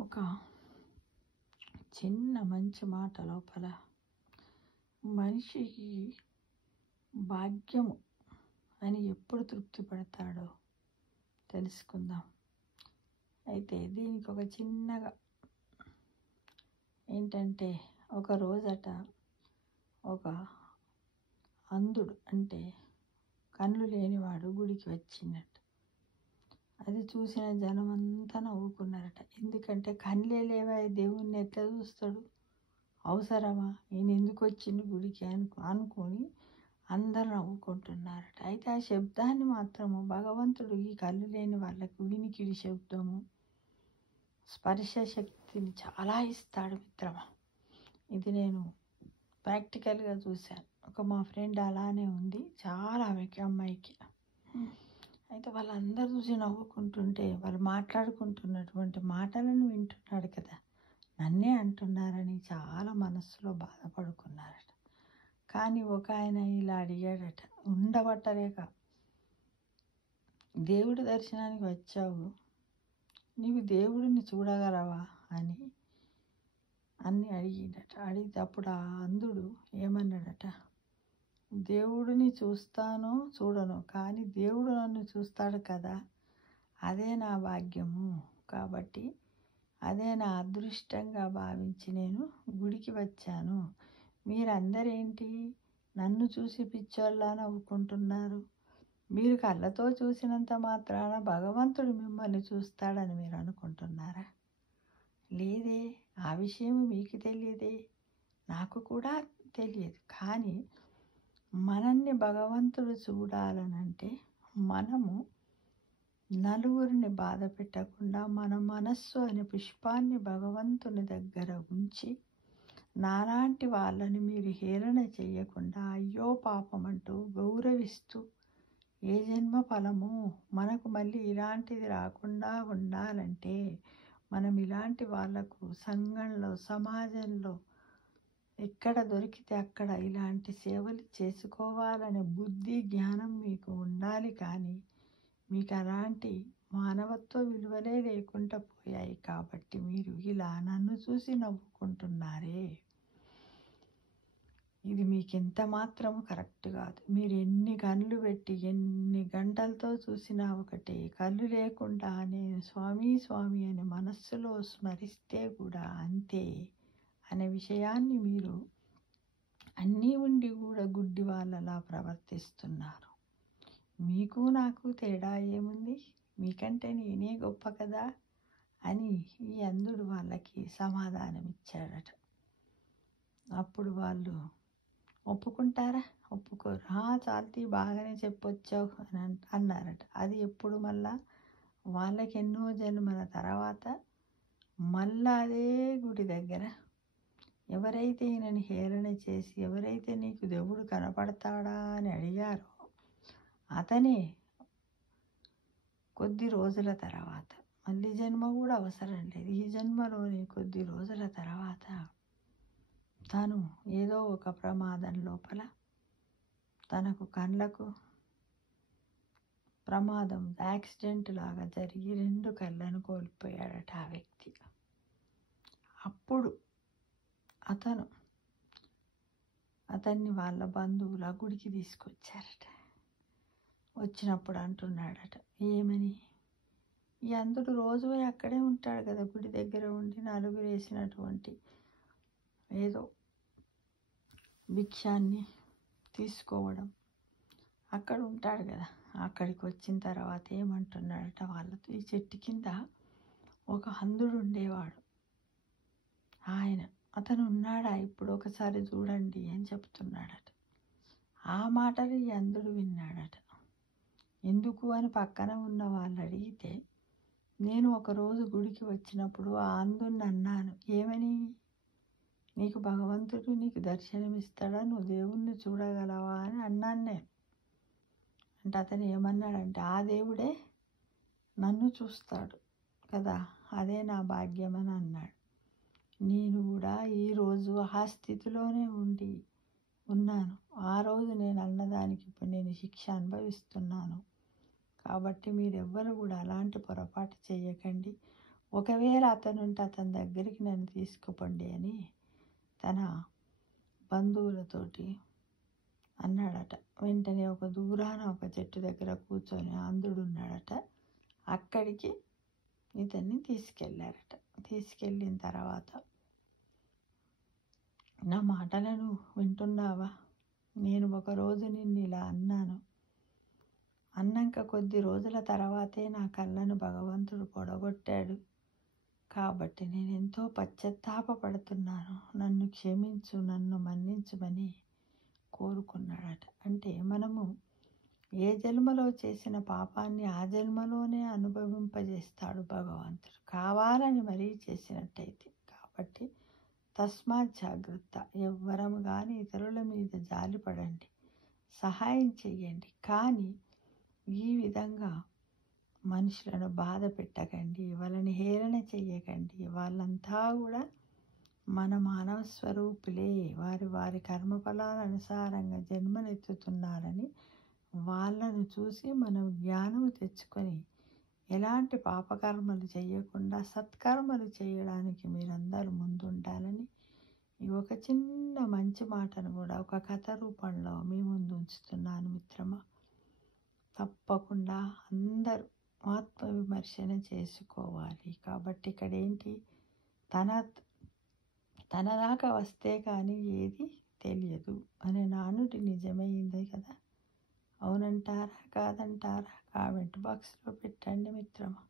ఒక చిన్న మంచి మాట లోపల మనిషికి భాగ్యము అని ఎప్పుడు తృప్తి పడతాడో తెలుసుకుందాం. అయితే దీనికి ఒక చిన్నగా ఏంటంటే, ఒక రోజట ఒక అంధుడు అంటే కళ్ళు లేనివాడు గుడికి వచ్చిందట. అది చూసిన జనం అంతా నవ్వుకున్నారట. ఎందుకంటే కళ్ళే లేవా, దేవుణ్ణి ఎట్లా చూస్తాడు, అవసరమా, ఈయన ఎందుకు వచ్చిండు గుడికి అనుకొని అందరు నవ్వుకుంటున్నారట. అయితే ఆ శబ్దాన్ని మాత్రము భగవంతుడు ఈ కళ్ళు లేని వాళ్ళకు వినికిడి శబ్దము, స్పర్శ శక్తిని చాలా ఇస్తాడు మిత్రమా. ఇది నేను ప్రాక్టికల్గా చూశాను. మా ఫ్రెండ్ అలానే ఉంది, చాలా అమ్మాయికి. అయితే వాళ్ళందరూ చూసి నవ్వుకుంటుంటే వాళ్ళు మాట్లాడుకుంటున్నటువంటి మాటలను వింటున్నాడు కదా, నన్నే అంటున్నారని చాలా మనస్సులో బాధపడుకున్నారట. కానీ ఒక ఆయన ఇలా అడిగాడట, ఉండబట్టలేక, దేవుడి దర్శనానికి వచ్చావు, నీవు దేవుడిని చూడగలవా అని అడిగిండట. అడిగితే అప్పుడు ఆ అంధుడు ఏమన్నాడట, దేవుడిని చూస్తానో చూడను, కానీ దేవుడు నన్ను చూస్తాడు కదా, అదే నా భాగ్యము, కాబట్టి అదే నా అదృష్టంగా భావించి నేను గుడికి వచ్చాను. మీరందరేంటి నన్ను చూసి పిచ్చోళ్ళ నవ్వుకుంటున్నారు? మీరు కళ్ళతో చూసినంత మాత్రాన భగవంతుడు మిమ్మల్ని చూస్తాడని మీరు అనుకుంటున్నారా? లేదే, ఆ విషయం మీకు తెలియదే, నాకు కూడా తెలియదు. కానీ మనల్ని భగవంతుడు చూడాలనంటే మనము నలుగురిని బాధ పెట్టకుండా మన మనస్సు అనే పుష్పాన్ని భగవంతుని దగ్గర ఉంచి, నాలాంటి వాళ్ళని మీరు హేళన చేయకుండా అయ్యో పాపం అంటూ గౌరవిస్తూ, ఏ జన్మ ఫలము, మనకు మళ్ళీ ఇలాంటిది రాకుండా ఉండాలంటే మనం ఇలాంటి వాళ్ళకు సంఘంలో, సమాజంలో ఎక్కడ దొరికితే అక్కడ ఇలాంటి సేవలు చేసుకోవాలనే బుద్ధి, జ్ఞానం మీకు ఉండాలి. కానీ మీకు అలాంటి మానవత్వ విలువలే లేకుండా పోయాయి. కాబట్టి మీరు ఇలా నన్ను చూసి నవ్వుకుంటున్నారే, ఇది మీకు ఎంత మాత్రం కరెక్ట్ కాదు. మీరు ఎన్ని కళ్ళు పెట్టి ఎన్ని గంటలతో చూసినా ఒకటే, కళ్ళు లేకుండా నేను స్వామి స్వామి అని మనస్సులో స్మరిస్తే కూడా అంతే అనే విషయాన్ని మీరు అన్నీ ఉండి కూడా గుడ్డి వాళ్ళలా ప్రవర్తిస్తున్నారు. మీకు నాకు తేడా ఏముంది, మీకంటే నేనే గొప్ప కదా అని ఈ అంధుడు వాళ్ళకి సమాధానం ఇచ్చాడట. అప్పుడు వాళ్ళు ఒప్పుకుంటారా? ఒప్పుకోరు. చాల్తీ బాగానే చెప్పొచ్చావు అని అన్నారట. అది ఎప్పుడు మళ్ళా వాళ్ళకి ఎన్నో జన్మల తర్వాత మళ్ళా అదే గుడి దగ్గర ఎవరైతే ఈయనని హేళన చేసి, ఎవరైతే నీకు దేవుడు కనపడతాడా అని అడిగారో అతనే కొద్ది రోజుల తర్వాత, మళ్ళీ జన్మ కూడా అవసరం లేదు, ఈ జన్మలోని కొద్ది రోజుల తర్వాత తను ఏదో ఒక ప్రమాదం లోపల తనకు కళ్ళకు ప్రమాదం, యాక్సిడెంట్ లాగా జరిగి 2 కళ్ళను కోల్పోయాడట ఆ వ్యక్తి. అప్పుడు అతన్ని వాళ్ళ బంధువుల గుడికి తీసుకొచ్చారట. వచ్చినప్పుడు అంటున్నాడట, ఏమని, ఈ అంధుడు రోజు అక్కడే ఉంటాడు కదా, గుడి దగ్గర ఉండి నలుగురు వేసినటువంటి ఏదో భిక్షాన్ని తీసుకోవడం, అక్కడ ఉంటాడు కదా. అక్కడికి వచ్చిన తర్వాత ఏమంటున్నాడట వాళ్ళతో, ఈ చెట్టు కింద ఒక అంధుడు ఉండేవాడు, అతను ఉన్నాడా ఇప్పుడు ఒకసారి చూడండి అని చెప్తున్నాడట. ఆ మాటలు ఈ అంధుడు విన్నాడట. ఎందుకు అని పక్కన ఉన్న వాళ్ళు అడిగితే, నేను ఒకరోజు గుడికి వచ్చినప్పుడు ఆ అంధుడిని అన్నాను, ఏమని, నీకు భగవంతుడు నీకు దర్శనమిస్తాడా, నువ్వు దేవుణ్ణి చూడగలవా అని అన్నాను నేను. అంటే అతను ఏమన్నాడంటే, ఆ దేవుడే నన్ను చూస్తాడు కదా, అదే నా భాగ్యం అని అన్నాడు. నేను కూడా ఈరోజు ఆ స్థితిలోనే ఉన్నాను. ఆ రోజు నేను అన్నదానికి ఇప్పుడు నేను శిక్ష అనుభవిస్తున్నాను. కాబట్టి మీరెవ్వరు కూడా అలాంటి పొరపాటు చేయకండి. ఒకవేళ అతనుంటే అతని దగ్గరికి నన్ను తీసుకుపోండి అని తన బంధువులతోటి అన్నాడట. వెంటనే ఒక దూరాన ఒక చెట్టు దగ్గర కూర్చొని అంధుడు ఉన్నాడట. అక్కడికి ఇతన్ని తీసుకెళ్ళారట. తీసుకెళ్ళిన తర్వాత, నా మాటలను వింటున్నావా? నేను ఒకరోజు నిన్ను ఇలా అన్నాను. అన్నాక కొద్ది రోజుల తర్వాతే నా కళ్ళను భగవంతుడు పొడగొట్టాడు. కాబట్టి నేను ఎంతో పశ్చాత్తాపపడుతున్నాను. నన్ను క్షమించు, నన్ను మన్నించమని కోరుకున్నాడట. అంటే మనము ఏ జన్మలో చేసిన పాపాన్ని ఆ జన్మలోనే అనుభవింపజేస్తాడు భగవంతుడు, కావాలని మరీ చేసినట్టయితే. కాబట్టి తస్మాత్ జాగ్రత్త. ఎవ్వరము కానీ ఇతరుల మీద జాలిపడండి, సహాయం చెయ్యండి. కానీ ఈ విధంగా మనుషులను బాధ పెట్టకండి, వాళ్ళని హేళన చెయ్యకండి. వాళ్ళంతా కూడా మన మానవ స్వరూపులే. వారి వారి కర్మఫలాల అనుసారంగా జన్మనెత్తుతున్నారని వాళ్ళను చూసి మనం జ్ఞానము తెచ్చుకొని ఎలాంటి పాపకర్మలు చేయకుండా సత్కర్మలు చేయడానికి మీరందరూ ముందుండాలని ఈ ఒక చిన్న మంచి మాటను కూడా ఒక కథ రూపంలో మీ ముందు ఉంచుతున్నాను మిత్రమా. తప్పకుండా అందరూ ఆత్మవిమర్శన చేసుకోవాలి. కాబట్టి ఇక్కడ ఏంటి, తన దాకా వస్తే కానీ ఏది తెలియదు అనే నానుడి నిజమైంది కదా. అవునంటారా కాదంటారా? కామెంట్ బాక్స్లో పెట్టండి మిత్రమా.